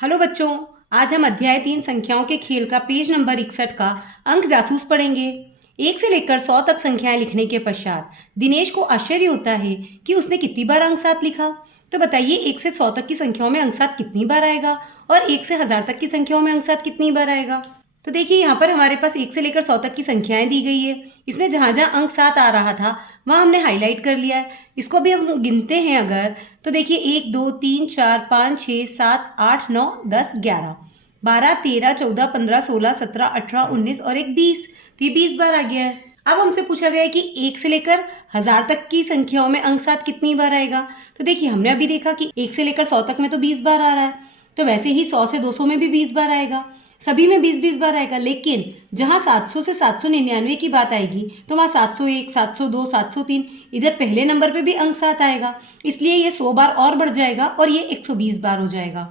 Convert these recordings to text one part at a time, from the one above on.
Hello बच्चों, आज हम अध्याय 3 संख्याओं के खेल का पेज नंबर 61 का अंक जासूस पढ़ेंगे। 1 से लेकर 100 तक संख्याएं लिखने के पश्चात दिनेश को आश्चर्य होता है कि उसने कितनी बार अंक सात लिखा। तो बताइए 1 से 100 तक की संख्याओं में अंक सात कितनी बार आएगा और 1 से 1000 तक की संख्याओं में अंक सात कितनी बार आएगा। तो देखिए यहाँ पर हमारे पास 1 से लेकर 100 तक की संख्याएं दी गई है। इसमें जहाँ जहाँ अंक सात आ रहा था वहाँ हमने हाईलाइट कर लिया है। इसको भी हम गिनते हैं अगर, तो देखिए 1 2 3 4 5 6 7 8 9 10 11 12 13 14 15 16 17 18 19 और एक 20। तो ये 20 बार आ गया है। अब हमसे पूछा गया है कि 1 से लेकर 1000 तक की संख्याओं में अंक सात कितनी बार आएगा। तो देखिए हमने अभी देखा कि 1 से लेकर 100 तक में तो 20 बार आ रहा है, तो वैसे ही 100 से 200 में भी 20 बार आएगा, सभी में 20-20 बार आएगा। लेकिन जहां 700 से 799 की बात आएगी तो वहां 701, 702, 703 इधर पहले नंबर पे भी अंक सात आएगा, इसलिए ये 100 बार और बढ़ जाएगा और ये 120 बार हो जाएगा।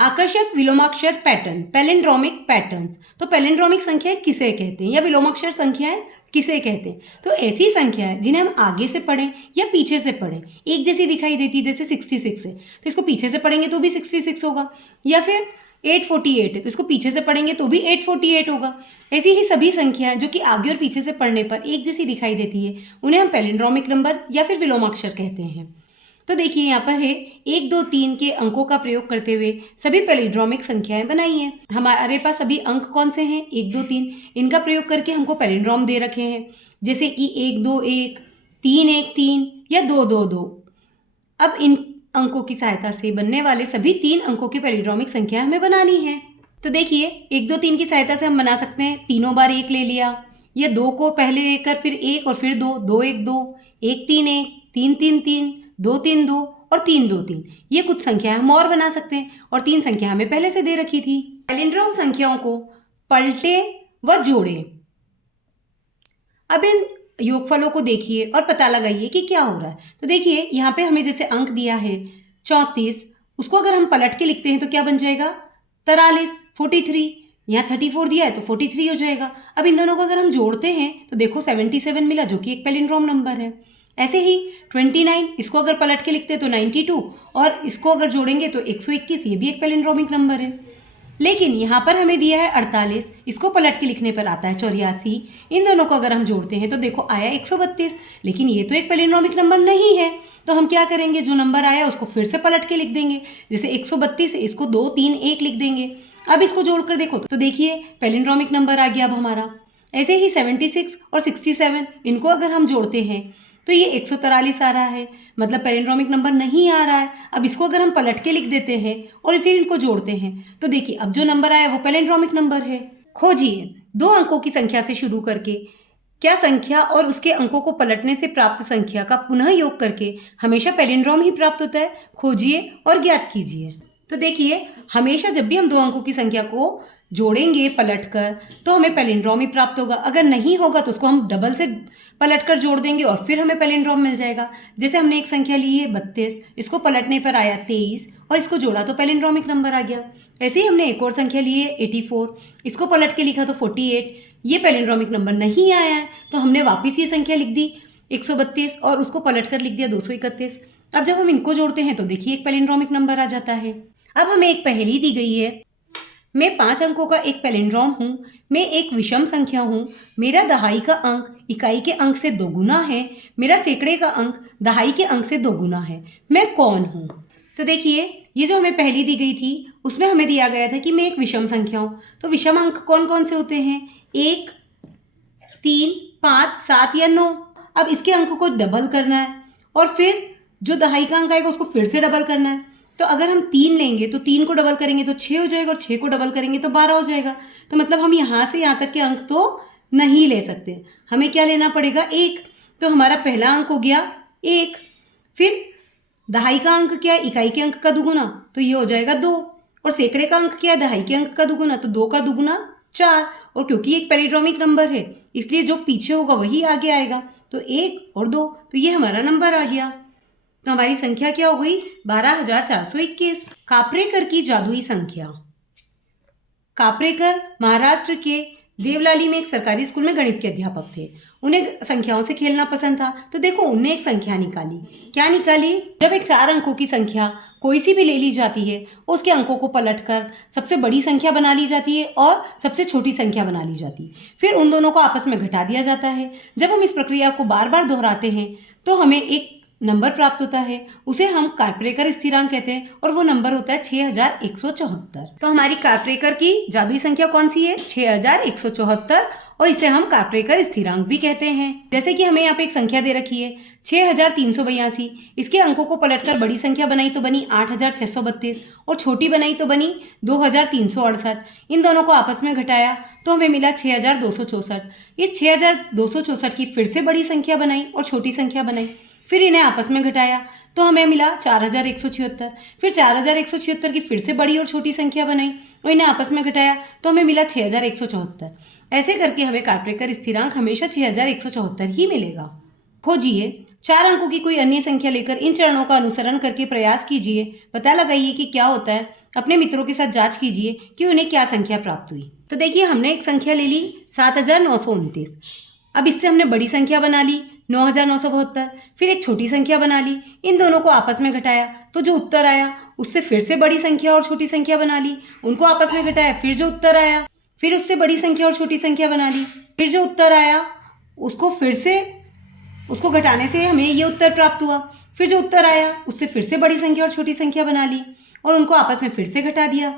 आकर्षक विलोमाक्षर पैटर्न, पैलिंड्रोमिक पैटर्न्स। तो पैलिंड्रोमिक संख्याएं किसे कहते हैं या विलोमाक्षर संख्याएं किसे कहते हैं? तो ऐसी संख्या है जिन्हें हम आगे से पढ़ें या पीछे से पढ़ें एक जैसी दिखाई देती है, जैसे 66 है तो इसको पीछे से पढ़ेंगे तो भी 66 होगा, या फिर 848 है तो इसको पीछे से पढ़ेंगे तो भी 848 होगा। ऐसी ही सभी संख्याएं जो कि आगे और पीछे से पढ़ने पर एक जैसी दिखाई देती है उन्हें हम पैलिंड्रोमिक नंबर या फिर विलोमाक्षर कहते हैं। तो देखिए यहाँ पर है 1 2 3 के अंकों का प्रयोग करते हुए सभी पैलिंड्रोमिक संख्याएं बनाई हैं। हमारे पास सभी अंक कौन से हैं? 1 2 3, इनका प्रयोग करके हमको पैलिंड्रोम दे रखे हैं, जैसे कि 1 2 1, 3 1 3 या 2 2 2। अब इन अंकों की सहायता से बनने वाले सभी 3 अंकों की पैलिंड्रोमिक संख्या हमें बनानी है। तो देखिए 1 2 3 की सहायता से हम बना सकते हैं, तीनों बार 1 ले लिया, या 2 को पहले लेकर फिर 1 और फिर 2, 2 1 2, 1 3 1, 3 3 3, 2 3 2 और 3 2 3। ये कुछ संख्याएं हम और बना सकते हैं और 3 संख्या हमें पहले से दे रखी थी। पैलिंड्रोम संख्याओं को पलटे व जोड़े। अब इन योगफलों को देखिए और पता लगाइए कि क्या हो रहा है। तो देखिए यहाँ पे हमें जैसे अंक दिया है 34, उसको अगर हम पलट के लिखते हैं तो क्या बन जाएगा? 43, 43। यहाँ 34 दिया है तो 43 हो जाएगा। अब इन दोनों को अगर हम जोड़ते हैं तो देखो 77 मिला, जो कि एक पैलिंड्रोम नंबर है। ऐसे ही 29, इसको अगर पलट के लिखते हैं तो 92 और इसको अगर जोड़ेंगे तो 121, ये भी एक पैलिंड्रोमिक नंबर है। लेकिन यहाँ पर हमें दिया है 48, इसको पलट के लिखने पर आता है 84। इन दोनों को अगर हम जोड़ते हैं तो देखो आया 132, लेकिन ये तो एक पैलिंड्रोमिक नंबर नहीं है। तो हम क्या करेंगे, जो नंबर आया उसको फिर से पलट के लिख देंगे, जैसे 132 है इसको 2 3 1 लिख देंगे। अब इसको जोड़कर देखो तो देखिए पैलिंड्रोमिक नंबर आ गया अब हमारा। ऐसे ही 76 और 67, इनको अगर हम जोड़ते हैं तो ये 143 आ रहा है, मतलब पैलिंड्रोमिक नंबर नहीं आ रहा है। अब इसको अगर हम पलट के लिख देते हैं और फिर इनको जोड़ते हैं तो देखिए अब जो नंबर आया वो पैलिंड्रोमिक नंबर है। खोजिए 2 अंकों की संख्या से शुरू करके क्या संख्या और उसके अंकों को पलटने से प्राप्त संख्या का पुनः योग करके हमेशा पैलिंड्रोम ही प्राप्त होता है। खोजिए और ज्ञात कीजिए। तो देखिए हमेशा जब भी हम 2 अंकों की संख्या को जोड़ेंगे पलटकर तो हमें पैलिंड्रोम ही प्राप्त होगा। अगर नहीं होगा तो उसको हम डबल से पलटकर जोड़ देंगे और फिर हमें पैलिंड्रोम मिल जाएगा। जैसे हमने एक संख्या ली है 32, इसको पलटने पर आया 23 और इसको जोड़ा तो पैलिंड्रोमिक नंबर आ गया। ऐसे ही हमने एक और संख्या ली है 84, इसको पलट के लिखा तो 48, ये पैलिंड्रोमिक नंबर नहीं आया है तो हमने वापस ये संख्या लिख दी 132 और उसको पलट कर लिख दिया 231। अब जब हम इनको जोड़ते हैं तो देखिए एक पैलिंड्रोमिक नंबर आ जाता है। अब हमें एक पहेली दी गई है, मैं 5 अंकों का एक पैलिंड्रोम हूँ, मैं एक विषम संख्या हूँ, मेरा दहाई का अंक इकाई के अंक से दोगुना है, मेरा सैकड़े का अंक दहाई के अंक से दोगुना है, मैं कौन हूँ? तो देखिए ये जो हमें पहेली दी गई थी उसमें हमें दिया गया था कि मैं एक विषम संख्या हूँ। तो विषम अंक कौन कौन से होते हैं? 1 3 5 7 या 9। अब इसके अंक को डबल करना है और फिर जो दहाई का अंक आएगा उसको फिर से डबल करना है। तो अगर हम 3 लेंगे तो 3 को डबल करेंगे तो 6 हो जाएगा और 6 को डबल करेंगे तो 12 हो जाएगा। तो मतलब हम यहाँ से यहाँ तक के अंक तो नहीं ले सकते, हमें क्या लेना पड़ेगा? 1। तो हमारा पहला अंक हो गया 1। फिर दहाई का अंक क्या है? इकाई के अंक का दुगुना, तो ये हो जाएगा 2। और सैकड़े का अंक क्या है? दहाई के अंक का दुगुना, तो 2 का दुगुना 4। और क्योंकि एक पैलिंड्रोमिक नंबर है इसलिए जो पीछे होगा वही आगे आएगा, तो 1 और 2, तो ये हमारा नंबर आ गया। तो हमारी संख्या क्या हो गई? 12,421। कापरेकर की जादुई संख्या। कापरेकर महाराष्ट्र के देवलाली में एक सरकारी स्कूल में गणित के अध्यापक थे। उन्हें संख्याओं से खेलना पसंद था। तो देखो उनने एक संख्या निकाली। क्या निकाली? जब एक 4 अंकों की संख्या कोई सी भी ले ली जाती है, उसके अंकों को पलटकर सबसे बड़ी संख्या बना ली जाती है और सबसे छोटी संख्या बना ली जाती है। फिर उन दोनों को आपस में घटा दिया जाता है। जब हम इस प्रक्रिया को बार बार दोहराते हैं तो हमें एक नंबर प्राप्त होता है, उसे हम कार्परेकर स्थिरांक कहते हैं और वो नंबर होता है 6174। तो हमारी कार्परेकर की जादुई संख्या कौन सी है? 6174, और इसे हम कार्परेकर स्थिरांक भी कहते हैं। जैसे कि हमें यहाँ पे एक संख्या दे रखी है 6382, इसके अंकों को पलटकर बड़ी संख्या बनाई तो बनी 8632 और छोटी बनाई तो बनी 2368। इन दोनों को आपस में घटाया तो हमें मिला 6264। इस 6264 की फिर से बड़ी संख्या बनाई और छोटी संख्या बनाई, फिर इन्हें आपस में घटाया तो हमें मिला 4176। फिर 4176 की फिर से बड़ी और छोटी संख्या बनाई और इन्हें आपस में घटाया तो हमें मिला 6174। ऐसे करके हमें कार्परेकर स्थिरांक हमेशा 6174 ही मिलेगा। खोजिए 4 अंकों की कोई अन्य संख्या लेकर इन चरणों का अनुसरण करके प्रयास कीजिए, पता लगाइए कि क्या होता है। अपने मित्रों के साथ जांच कीजिए कि उन्हें क्या संख्या प्राप्त हुई। तो देखिए हमने एक संख्या ले ली 7929। अब इससे हमने बड़ी संख्या बना ली 9972, फिर एक छोटी संख्या बना ली। इन दोनों को आपस में घटाया तो जो उत्तर आया उससे फिर से बड़ी संख्या और छोटी संख्या बना ली, उनको आपस में घटाया, फिर जो उत्तर आया फिर उससे बड़ी संख्या और छोटी संख्या बना ली, फिर जो उत्तर आया उसको घटाने से हमें ये उत्तर प्राप्त हुआ। फिर जो उत्तर आया उससे फिर से बड़ी संख्या और छोटी संख्या बना ली और उनको आपस में फिर से घटा दिया।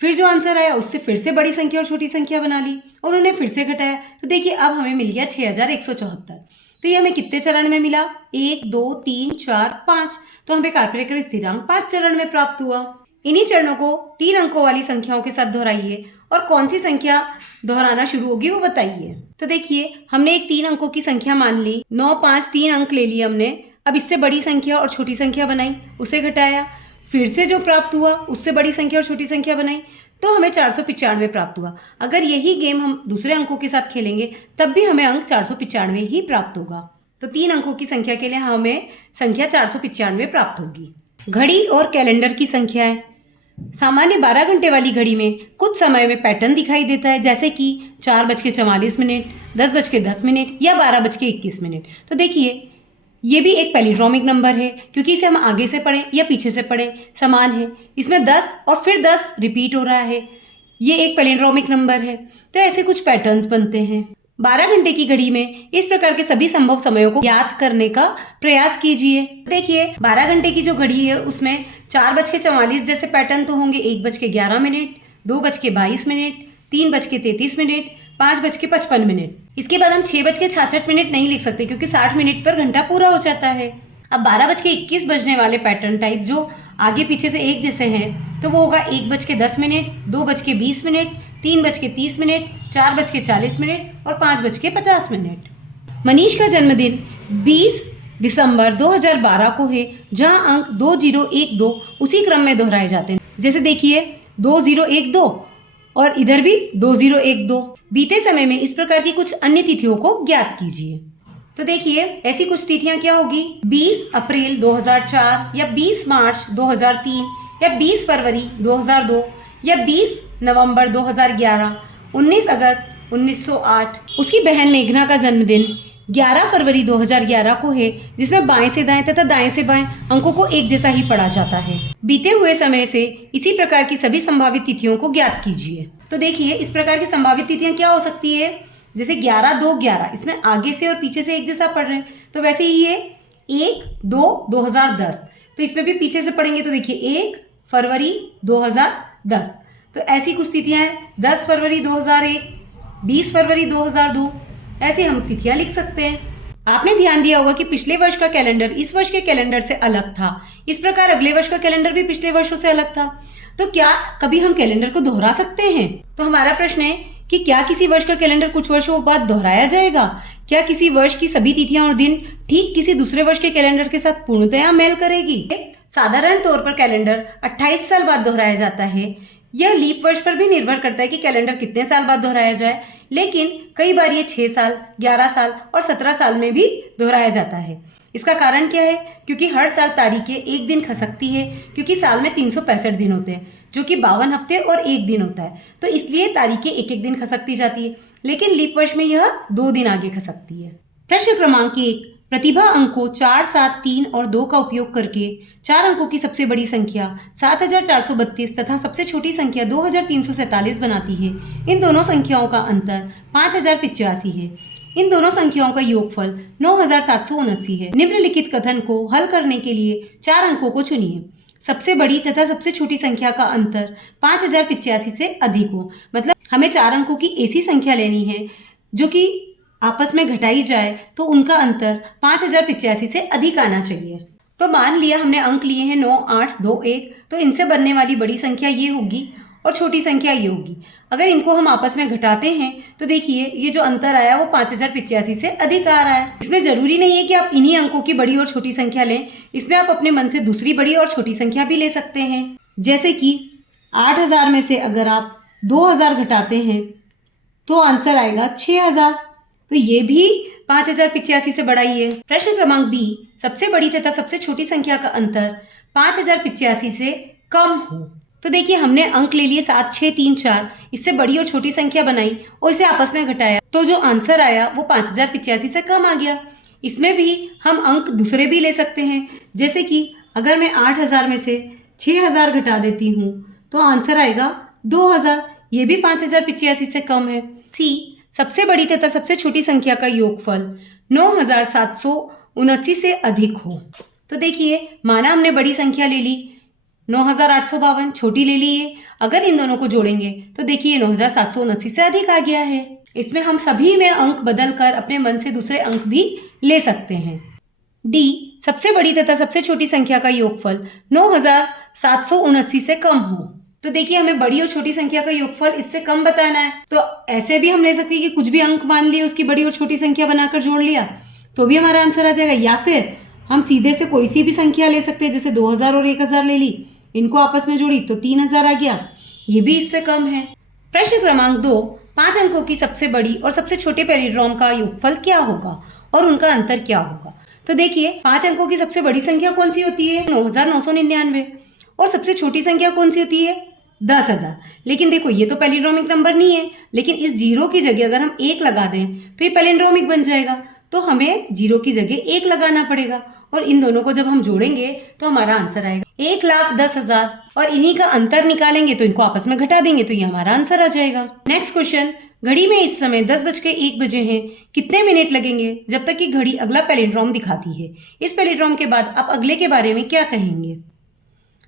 फिर जो आंसर आया उससे फिर से बड़ी संख्या और छोटी संख्या बना ली और उन्हें फिर से घटाया। तो देखिए अब हमें मिल गया 6174। तो ये हमें कितने चरण में मिला? 1 2 3 4 5। तो हमें कार्परेकर स्थिरांक 5 चरण में प्राप्त हुआ। इन्हीं चरणों को 3 अंकों वाली संख्याओं के साथ दोहराइए और कौन सी संख्या दोहराना शुरू होगी वो बताइए। तो देखिए हमने एक 3 अंकों की संख्या मान ली, 9 5 3 अंक ले लिए हमने। अब इससे बड़ी संख्या और छोटी संख्या बनाई, उसे घटाया, फिर से जो प्राप्त हुआ उससे बड़ी संख्या और छोटी संख्या बनाई तो हमें 495 प्राप्त हुआ। अगर यही गेम हम दूसरे अंकों के साथ खेलेंगे तब भी हमें अंक 495 ही प्राप्त होगा। तो 3 अंकों की संख्या के लिए हमें संख्या 495 प्राप्त होगी। घड़ी और कैलेंडर की संख्याएं। सामान्य 12 घंटे वाली घड़ी में कुछ समय में पैटर्न दिखाई देता है, जैसे कि 4:44, 10:10 या 12:21। तो देखिए ये भी एक पैलिंड्रोमिक नंबर है, क्योंकि इसे हम आगे से पढ़ें या पीछे से पढ़ें समान है। इसमें 10 और फिर 10 रिपीट हो रहा है, ये एक पैलिंड्रोमिक नंबर है। तो ऐसे कुछ पैटर्न्स बनते हैं। 12 घंटे की घड़ी में इस प्रकार के सभी संभव समयों को ज्ञात करने का प्रयास कीजिए। देखिए 12 घंटे की जो घड़ी है उसमें 4:44 जैसे पैटर्न तो होंगे, 1:11, 2:22, 3:33, 5:55। इसके बाद हम 6:66 नहीं लिख सकते क्योंकि 60 मिनट पर घंटा पूरा हो जाता है। अब 12:21 बजने वाले पैटर्न टाइप जो आगे पीछे से एक जैसे हैं तो वो होगा 1:10, 2:20, 3:30, 4:40 और 5:50। मनीष का जन्मदिन 20 दिसंबर 2012 को है, जहां अंक 2012 उसी क्रम में दोहराए जाते हैं। जैसे देखिए 2012 और इधर भी 2012। बीते समय में इस प्रकार की कुछ अन्य तिथियों को ज्ञात कीजिए। तो देखिए ऐसी कुछ तिथियां क्या होगी? 20 अप्रैल 2004 या 20 मार्च 2003 या 20 फरवरी 2002 या 20 नवंबर 2011, 19 अगस्त 1908। उसकी बहन मेघना का जन्मदिन 11 फरवरी 2011 को है, जिसमें बाएं से दाएं तथा दाएं से बाएं अंकों को एक जैसा ही पढ़ा जाता है। बीते हुए समय से इसी प्रकार की सभी संभावित तिथियों को ज्ञात कीजिए। तो देखिए इस प्रकार की संभावित तिथियां क्या हो सकती है? जैसे 11 2 11, इसमें आगे से और पीछे से एक जैसा पढ़ रहे हैं, तो वैसे ही ये 1 2 2010, तो इसमें भी पीछे से पढ़ेंगे तो देखिए 1 फरवरी 2010। तो ऐसी कुछ तिथियां हैं, 10 फरवरी 2001, 20 फरवरी 2002। ऐसे हम तिथियां लिख सकते हैं। आपने ध्यान दिया होगा कि पिछले वर्ष का कैलेंडर इस वर्ष के कैलेंडर से अलग था, इस प्रकार अगले वर्ष का कैलेंडर भी पिछले वर्षों से अलग था। तो क्या कभी हम कैलेंडर को दोहरा सकते हैं? तो हमारा प्रश्न है कि क्या किसी वर्ष का कैलेंडर कुछ वर्षों बाद दोहराया जाएगा? क्या किसी वर्ष की सभी तिथियां और दिन ठीक किसी दूसरे वर्ष के कैलेंडर के साथ पूर्णतया मेल करेगी? साधारण तौर पर कैलेंडर 28 साल बाद दोहराया जाता है। यह लीप वर्ष पर भी निर्भर करता है कि कैलेंडर कितने साल बाद दोहराया जाए, लेकिन कई बार ये 6 साल, 11 साल और 17 साल में भी दोहराया जाता है। इसका कारण क्या है? क्योंकि हर साल तारीखें एक दिन खसकती है, क्योंकि साल में 365 दिन होते हैं। जो कि 52 हफ्ते और 1 दिन होता है, तो इसलिए तारीखें एक एक दिन खसकती जाती है, लेकिन लीप वर्ष में यह 2 दिन आगे खसकती है। प्रश्न क्रमांक 1, प्रतिभा अंकों 4, 7, 3 और 2 का उपयोग करके 4 अंकों की सबसे बड़ी संख्या 7432 तथा सबसे छोटी संख्या 2347 बनाती है। इन दोनों संख्याओं का अंतर 5085 है। इन दोनों संख्याओं का योगफल 9779 है। निम्नलिखित कथन को हल करने के लिए 4 अंकों को चुनिए। सबसे बड़ी तथा सबसे छोटी संख्या का अंतर 5085 से अधिक हो, मतलब हमें 4 अंकों की ऐसी संख्या लेनी है जो कि आपस में घटाई जाए तो उनका अंतर 5085 से अधिक आना चाहिए। तो मान लिया हमने अंक लिए हैं 9, 8, 2, 1, तो इनसे बनने वाली बड़ी संख्या ये होगी और छोटी संख्या ये होगी। अगर इनको हम आपस में घटाते हैं तो देखिए ये जो अंतर आया वो 5085 से अधिक आ रहा है। इसमें जरूरी नहीं है कि आप इन्हीं अंकों की बड़ी और छोटी संख्या लें, इसमें आप अपने मन से दूसरी बड़ी और छोटी संख्या भी ले सकते हैं। जैसे कि 8000 में से अगर आप 2000 घटाते हैं तो आंसर आएगा 6000, तो ये भी 5085 से बड़ा ही है। प्रश्न क्रमांक बी, सबसे बड़ी तथा सबसे छोटी संख्या का अंतर 5085 से कम हो। तो देखिए हमने अंक ले लिए 7, 6, 3, 4, इससे बड़ी और छोटी संख्या बनाई और इसे आपस में घटाया, तो जो आंसर आया वो 5085 से कम आ गया। इसमें भी हम अंक दूसरे भी ले सकते हैं, जैसे कि अगर मैं 8000 में से 6000 घटा देती हूँ तो आंसर आएगा 2000, ये भी 5085 से कम है। सी, सबसे बड़ी तथा सबसे छोटी संख्या का योगफल 9779 से अधिक हो। तो देखिए माना हमने बड़ी संख्या ले ली 9852, छोटी ले ली है, अगर इन दोनों को जोड़ेंगे तो देखिए 9779 से अधिक आ गया है। इसमें हम सभी में अंक बदल कर अपने मन से दूसरे अंक भी ले सकते हैं। डी, सबसे बड़ी तथा सबसे छोटी संख्या का योगफल 9779 से कम हो। तो देखिए हमें बड़ी और छोटी संख्या का योगफल इससे कम बताना है, तो ऐसे भी हम ले सकते हैं कि कुछ भी अंक मान लिए उसकी बड़ी और छोटी संख्या बनाकर जोड़ लिया तो भी हमारा आंसर आ जाएगा, या फिर हम सीधे से कोई सी भी संख्या ले सकते हैं, जैसे 2000 और 1000 ले ली, इनको आपस में जोड़ी तो 3000 आ गया, ये भी इससे कम है। प्रश्न क्रमांक 2, 5 अंकों की सबसे बड़ी और सबसे छोटे पैलिंड्रोम का योगफल क्या होगा और उनका अंतर क्या होगा। तो देखिए 5 अंकों की सबसे बड़ी संख्या कौन सी होती है, 9999, और सबसे छोटी संख्या कौन सी होती है, 10,000। लेकिन देखो ये तो पैलिंड्रोमिक नंबर नहीं है, लेकिन इस जीरो की जगह अगर हम 1 लगा दें तो ये पैलिंड्रोमिक बन जाएगा, तो हमें जीरो की जगह 1 लगाना पड़ेगा और इन दोनों को जब हम जोड़ेंगे तो हमारा आंसर आएगा 1,10,000 और इन्हीं का अंतर निकालेंगे तो इनको आपस में घटा देंगे तो ये हमारा आंसर आ जाएगा। नेक्स्ट क्वेश्चन, घड़ी में इस समय 10:01 हैं, कितने मिनट लगेंगे जब तक कि घड़ी अगला पैलिंड्रोम दिखाती है। इस पैलिंड्रोम के बाद आप अगले के बारे में क्या कहेंगे।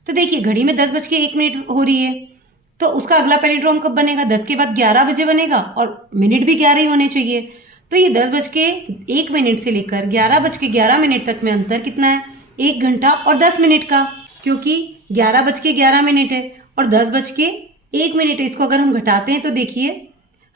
तो देखिए घड़ी में 10:01 हो रही है तो उसका अगला पैलिंड्रोम कब बनेगा, 10 के बाद 11 बजे बनेगा और मिनट भी 11 ही होने चाहिए। तो ये 10:01 से लेकर 11:11 तक में अंतर कितना है, 1 घंटा और 10 मिनट का, क्योंकि 11:11 है और 10:01 है। इसको अगर हम घटाते हैं तो देखिए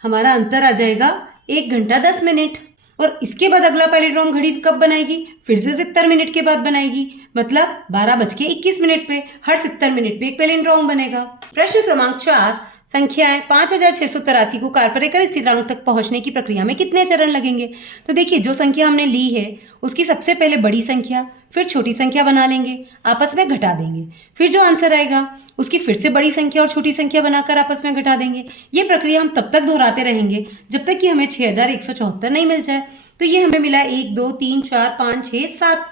हमारा अंतर आ जाएगा 1 घंटा 10 मिनट। और इसके बाद अगला पैलिंड्रोम घड़ी कब बनाएगी, फिर से 70 मिनट के बाद बनाएगी, मतलब 12:21 पे हर 70 मिनट पे एक पैलिंड्रोम बनेगा। प्रश्न क्रमांक 4, संख्याएं 5683 को कारपरेकर स्थिरांक तक पहुंचने की प्रक्रिया में कितने चरण लगेंगे। तो देखिए जो संख्या हमने ली है उसकी सबसे पहले बड़ी संख्या फिर छोटी संख्या बना लेंगे, आपस में घटा देंगे, फिर जो आंसर आएगा उसकी फिर से बड़ी संख्या और छोटी संख्या बनाकर आपस में घटा देंगे। ये प्रक्रिया हम तब तक दोहराते रहेंगे जब तक कि हमें 6174 नहीं मिल जाए। तो ये हमें मिला 1, 2, 3, 4, 5, 6, 7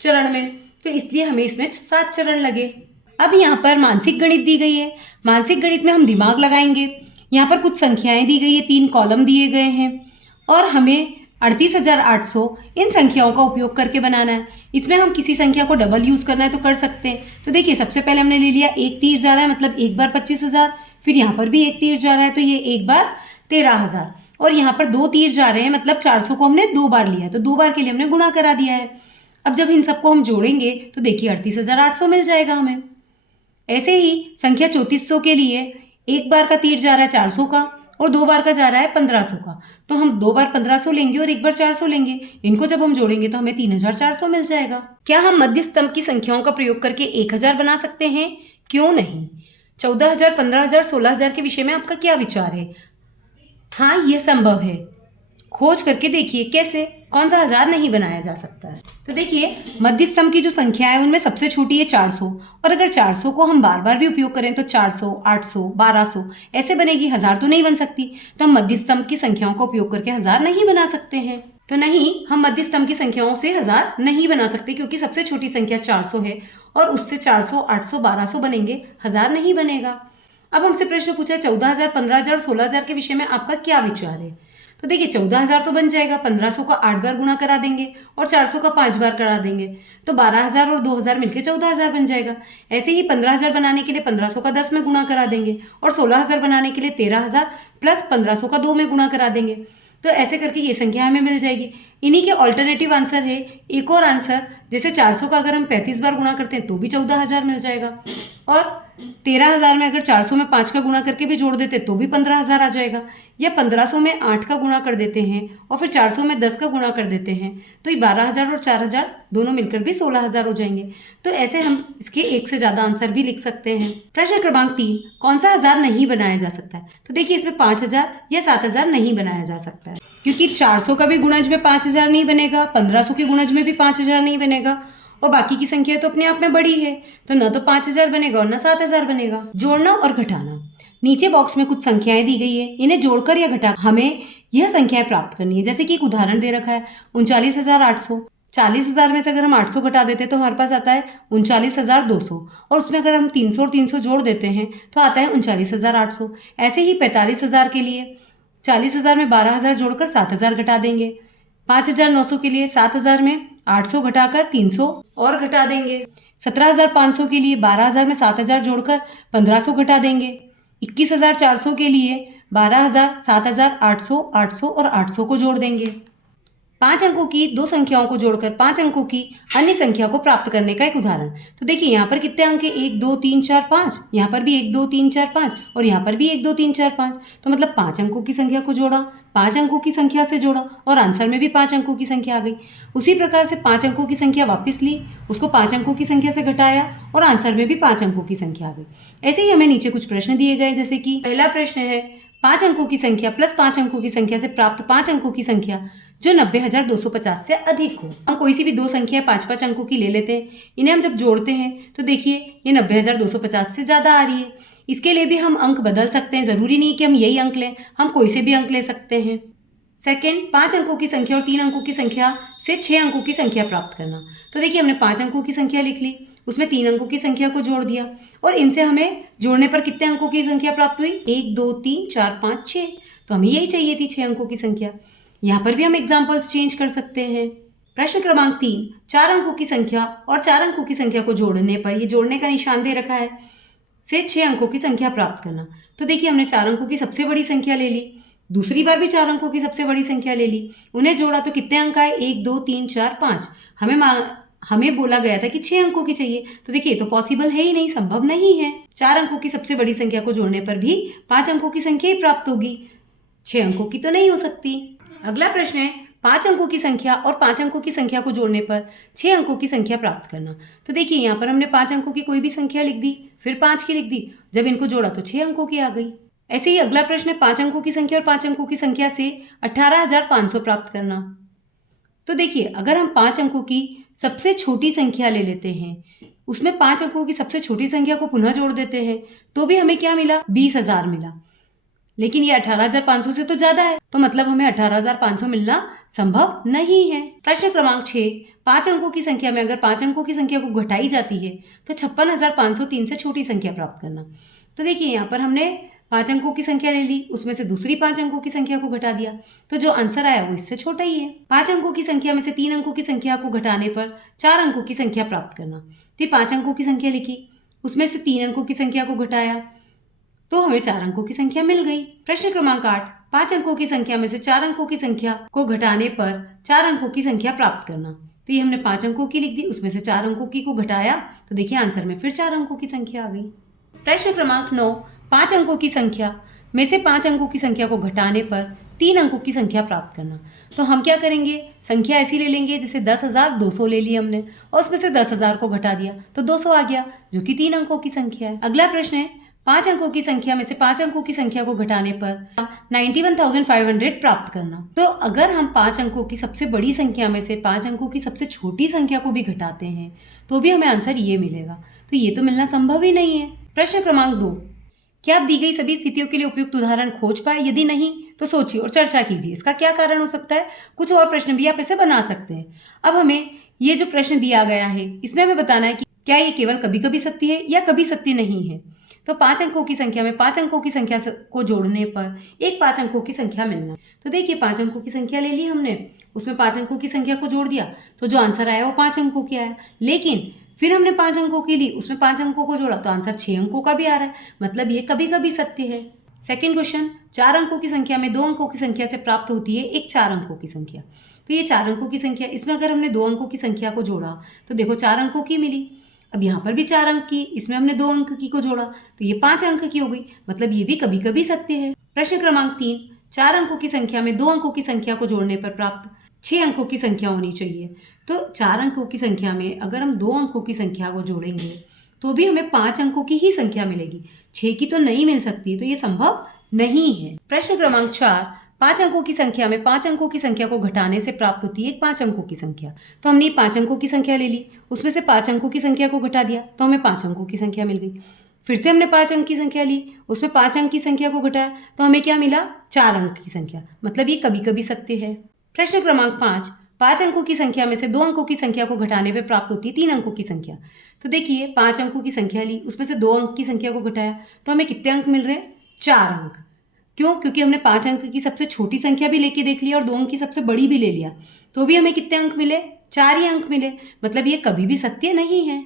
चरण में, तो इसलिए हमें इसमें 7 चरण लगे। अब यहाँ पर मानसिक गणित दी गई है, मानसिक गणित में हम दिमाग लगाएंगे। यहाँ पर कुछ संख्याएं दी गई है, 3 कॉलम दिए गए हैं और हमें 38,800 इन संख्याओं का उपयोग करके बनाना है। इसमें हम किसी संख्या को डबल यूज़ करना है तो कर सकते हैं। तो देखिए सबसे पहले हमने ले लिया 1 तीर जा रहा है, मतलब एक बार 25,000, फिर यहाँ पर भी 1 तीर जा रहा है तो ये एक बार 13,000, और यहाँ पर 2 तीर जा रहे हैं, मतलब 400 को हमने 2 बार लिया, तो 2 बार के लिए हमने गुणा करा दिया है। अब जब इन सबको हम जोड़ेंगे तो देखिए 38,800 मिल जाएगा हमें। ऐसे ही संख्या 3400 के लिए एक बार का तीर जा रहा है 400 का और 2 बार का जा रहा है 1500 का, तो हम 2 बार 1500 लेंगे और 1 बार 400 लेंगे, इनको जब हम जोड़ेंगे तो हमें 3400 मिल जाएगा। क्या हम मध्य स्तंभ की संख्याओं का प्रयोग करके 1000 बना सकते हैं, क्यों नहीं। 14,000, 15,000, 16,000 के विषय में आपका क्या विचार है। हाँ, यह संभव है, खोज करके देखिए कैसे। कौन सा हजार नहीं बनाया जा सकता है? तो देखिए, मध्य स्तंभ की जो संख्या है उनमें सबसे छोटी है 400, और अगर 400 को हम बार बार भी उपयोग करें तो 400, 800, 1200 ऐसे बनेगी, हजार तो नहीं बन सकती। तो हम मध्य स्तंभ की संख्याओं का उपयोग करके हजार नहीं बना सकते हैं। तो नहीं, हम मध्य स्तंभ की संख्याओं से हजार नहीं बना सकते, क्योंकि सबसे छोटी संख्या 400 है और उससे 400, 800, 1200 बनेंगे, हजार नहीं बनेगा। अब हमसे प्रश्न पूछा 14,000, 15,000 और 16,000 के विषय में आपका क्या विचार है? तो देखिए, 14,000 तो बन जाएगा, 1500 का 8 बार गुणा करा देंगे और 400 का 5 बार करा देंगे, तो 12,000 और 2,000 मिलकर 14,000 बन जाएगा। ऐसे ही 15,000 बनाने के लिए 1500 का 10 में गुणा करा देंगे और 16,000 बनाने के लिए 13,000 प्लस 1500 का 2 में गुणा करा देंगे। तो ऐसे करके ये संख्या हमें मिल जाएगी। इन्हीं के ऑल्टरनेटिव आंसर है एक और आंसर, जैसे 400 का अगर हम 35 बार गुणा करते हैं तो भी 14,000 मिल जाएगा, और 13,000 में अगर 400 में 5 का गुणा करके भी जोड़ देते तो भी 15,000 आ जाएगा, या 1500 में 8 का गुणा कर देते हैं और फिर 400 में 10 का गुणा कर देते हैं तो ये 12,000 और 4,000 दोनों मिलकर भी 16,000 हो जाएंगे। तो ऐसे हम इसके एक से ज़्यादा आंसर भी लिख सकते हैं। प्रश्न क्रमांक 3, कौन सा हजार नहीं बनाया जा सकता है? तो देखिए, इसमें 5,000 या 7,000 नहीं बनाया जा सकता है, क्योंकि 400 का भी गुणज में 5,000 नहीं बनेगा, 1500 के गुणज में भी 5,000 नहीं बनेगा, और बाकी की संख्या तो अपने आप में बड़ी है, तो न तो 5,000 बनेगा और न 7,000 बनेगा। जोड़ना और घटाना। नीचे बॉक्स में कुछ संख्याएं दी गई है, इन्हें जोड़कर या घटा हमें यह संख्याएं प्राप्त करनी है। जैसे कि एक उदाहरण दे रखा है 39,800। 40,000 में से अगर हम 800 घटा देते हैं तो हमारे पास आता है 39,200, और उसमें अगर हम 300 और 300 जोड़ देते हैं तो आता है 39,800। ऐसे ही 45,000 के लिए 40,000 में 12,000 जोड़कर 7,000 घटा देंगे। 5,900 के लिए 7,000 में 800 घटाकर 300 और घटा देंगे। 17,500 के लिए 12,000 में 7,000 जोड़कर 1,500 घटा देंगे। 21,400 के लिए 12,000, 7,000, 800, 800 और 800 को जोड़ देंगे। 5 अंकों की दो संख्याओं को जोड़कर 5 अंकों की अन्य संख्या को प्राप्त करने का एक उदाहरण। तो देखिए, यहाँ पर कितने अंक है? 1, 2, 3, 4, 5। यहाँ पर भी 1, 2, 3, 4, 5 और यहाँ पर भी 1, 2, 3, 4, 5। तो मतलब 5 अंकों की संख्या को जोड़ा, 5 अंकों की संख्या से जोड़ा और आंसर में भी 5 अंकों की संख्या आ गई। उसी प्रकार से 5 अंकों की संख्या वापस ली, उसको 5 अंकों की संख्या से घटाया और आंसर में भी 5 अंकों की संख्या आ गई। ऐसे ही हमें नीचे कुछ प्रश्न दिए गए, जैसे कि पहला प्रश्न है 5 अंकों की संख्या प्लस 5 अंकों की संख्या से प्राप्त 5 अंकों की संख्या जो 90,250 से अधिक हो। हम कोई सी भी दो संख्या 5-5 अंकों की ले लेते हैं, इन्हें हम जब जोड़ते हैं तो देखिए ये 90,250 से ज़्यादा आ रही है। इसके लिए भी हम अंक बदल सकते हैं, ज़रूरी नहीं कि हम यही अंक लें, हम कोई से भी अंक ले सकते हैं। सेकंड, 5 अंकों की संख्या और 3 अंकों की संख्या से 6 अंकों की संख्या प्राप्त करना। तो देखिए, हमने 5 अंकों की संख्या लिख ली, उसमें 3 अंकों की संख्या को जोड़ दिया और इनसे हमें जोड़ने पर कितने अंकों की संख्या प्राप्त हुई? 1, 2, 3, 4, 5, 6। तो हमें यही चाहिए थी 6 अंकों की संख्या। यहाँ पर भी हम एग्जाम्पल्स चेंज कर सकते हैं। प्रश्न क्रमांक 3, 4 अंकों की संख्या और 4 अंकों की संख्या को जोड़ने पर, ये जोड़ने का निशान दे रखा है, से 6 अंकों की संख्या प्राप्त करना। तो देखिए, हमने 4 अंकों की सबसे बड़ी संख्या ले ली, दूसरी बार भी 4 अंकों की सबसे बड़ी संख्या ले ली, उन्हें जोड़ा तो कितने अंक आए? 1, 2, 3, 4, 5। हमें बोला गया था कि 6 अंकों की चाहिए, तो देखिए तो पॉसिबल है ही नहीं, संभव नहीं है। 4 अंकों की सबसे बड़ी संख्या को जोड़ने पर भी 5 अंकों की संख्या ही प्राप्त होगी, 6 अंकों की तो नहीं हो सकती। अगला प्रश्न है 5 अंकों की संख्या और 5 अंकों की संख्या को जोड़ने पर 6 अंकों की संख्या प्राप्त करना। तो देखिए, यहाँ पर हमने 5 अंकों की कोई भी संख्या लिख दी, फिर 5 की लिख दी, जब इनको जोड़ा तो 6 अंकों की आ गई। ऐसे ही अगला प्रश्न है 5 अंकों की संख्या और 5 अंकों की संख्या से 18,500 प्राप्त करना। तो देखिए, अगर हम 5 अंकों की सबसे छोटी संख्या ले लेते हैं, उसमें 5 अंकों की सबसे छोटी संख्या को पुनः जोड़ देते हैं, तो भी हमें क्या मिला? 20,000 मिला। लेकिन ये 18,500 से तो ज्यादा है, तो मतलब हमें 18,500 मिलना संभव नहीं है। प्रश्न क्रमांक 6, 5 अंकों की संख्या में अगर 5 अंकों की संख्या को घटाई जाती है तो 56,503 से छोटी संख्या प्राप्त करना। तो देखिए, यहाँ पर हमने 5 अंकों की संख्या ले ली, उसमें से दूसरी 5 अंकों की संख्या को घटा दिया, तो जो आंसर आया वो इससे छोटा ही है। 5 अंकों की संख्या में से 3 अंकों की संख्या को घटाने पर 4 अंकों की संख्या प्राप्त करना। तो 5 अंकों की संख्या लिखी, उसमें से 3 अंकों की संख्या को घटाया तो हमें 4 अंकों की संख्या मिल गई। प्रश्न क्रमांक 8, 5 अंकों की संख्या में से 4 अंकों की संख्या को घटाने पर 4 अंकों की संख्या प्राप्त करना। तो ये हमने 5 अंकों की लिख दी, उसमें से 4 अंकों की को घटाया तो देखिए आंसर में फिर 4 अंकों की संख्या आ गई। प्रश्न क्रमांक 9, 5 अंकों की संख्या में से 5 अंकों की संख्या को घटाने पर 3 अंकों की संख्या प्राप्त करना। तो हम क्या करेंगे? संख्या ऐसी ले लेंगे जैसे 10,200 ले ली हमने और उसमें से 10,000 को घटा दिया तो 200 आ गया, जो कि 3 अंकों की संख्या है। अगला प्रश्न है 5 अंकों की संख्या में से 5 अंकों की संख्या को घटाने पर 91,500 प्राप्त करना। तो अगर हम 5 अंकों की सबसे बड़ी संख्या में से 5 अंकों की सबसे छोटी संख्या को भी घटाते हैं तो भी हमें आंसर ये मिलेगा। तो ये तो मिलना संभव ही नहीं है। प्रश्न क्रमांक 2, क्या आप दी गई सभी स्थितियों के लिए उपयुक्त उदाहरण खोज पाए? यदि नहीं तो सोचिए और चर्चा कीजिए इसका क्या कारण हो सकता है। कुछ और प्रश्न भी आप ऐसे बना सकते हैं। अब हमें ये जो प्रश्न दिया गया है इसमें हमें बताना है कि क्या ये केवल कभी कभी सत्य है या कभी सत्य नहीं है। तो 5 अंकों की संख्या में 5 अंकों की संख्या को जोड़ने पर एक 5 अंकों की संख्या मिलना। तो देखिए 5 अंकों की संख्या ले ली हमने, उसमें 5 अंकों की संख्या को जोड़ दिया तो जो आंसर आया वो 5 अंकों की आया। लेकिन फिर हमने 5 अंकों की ली, उसमें 5 अंकों को जोड़ा तो आंसर 6 अंकों का भी आ रहा है, मतलब ये कभी कभी सत्य है। सेकेंड क्वेश्चन, 4 अंकों की संख्या में 2 अंकों की संख्या से प्राप्त होती है एक 4 अंकों की संख्या। तो ये 4 अंकों की संख्या, इसमें अगर हमने 2 अंकों की संख्या को जोड़ा तो देखो 4 अंकों की मिली। अब यहाँ पर भी 4 अंक की, इसमें हमने 2 अंक की को जोड़ा तो ये 5 अंक की हो गई, मतलब ये भी कभी कभी सत्य है। प्रश्न क्रमांक 3, 4 अंकों की संख्या में 2 अंकों की संख्या को जोड़ने पर प्राप्त 6 अंकों की संख्या होनी चाहिए। तो 4 अंकों की संख्या में अगर हम 2 अंकों की संख्या को जोड़ेंगे तो भी हमें 5 अंकों की ही संख्या मिलेगी, 6 की तो नहीं मिल सकती, तो ये संभव नहीं है। प्रश्न क्रमांक 4, 5 अंकों की संख्या में 5 अंकों की संख्या को घटाने से प्राप्त होती है एक 5 अंकों की संख्या। तो हमने 5 अंकों की संख्या ले ली, उसमें से 5 अंकों की संख्या को घटा दिया तो हमें 5 अंकों की संख्या मिल गई। फिर से हमने 5 अंक की संख्या ली, उसमें 5 अंक की संख्या को घटाया तो हमें क्या मिला? 4 अंक की संख्या, मतलब ये कभी कभी सत्य है। प्रश्न क्रमांक 5, 5 अंकों की संख्या में से 2 अंकों की संख्या को घटाने पर प्राप्त होती है 3 अंकों की संख्या। तो देखिए 5 अंकों की संख्या ली, उसमें से 2 अंक की संख्या को घटाया तो हमें कितने अंक मिल रहे हैं? 4 अंक। क्यों? क्योंकि हमने 5 अंक की सबसे छोटी संख्या भी लेके देख लिया और 2 अंक की सबसे बड़ी भी ले लिया, तो भी हमें कितने अंक मिले? 4 ही अंक मिले, मतलब ये कभी भी सत्य नहीं है।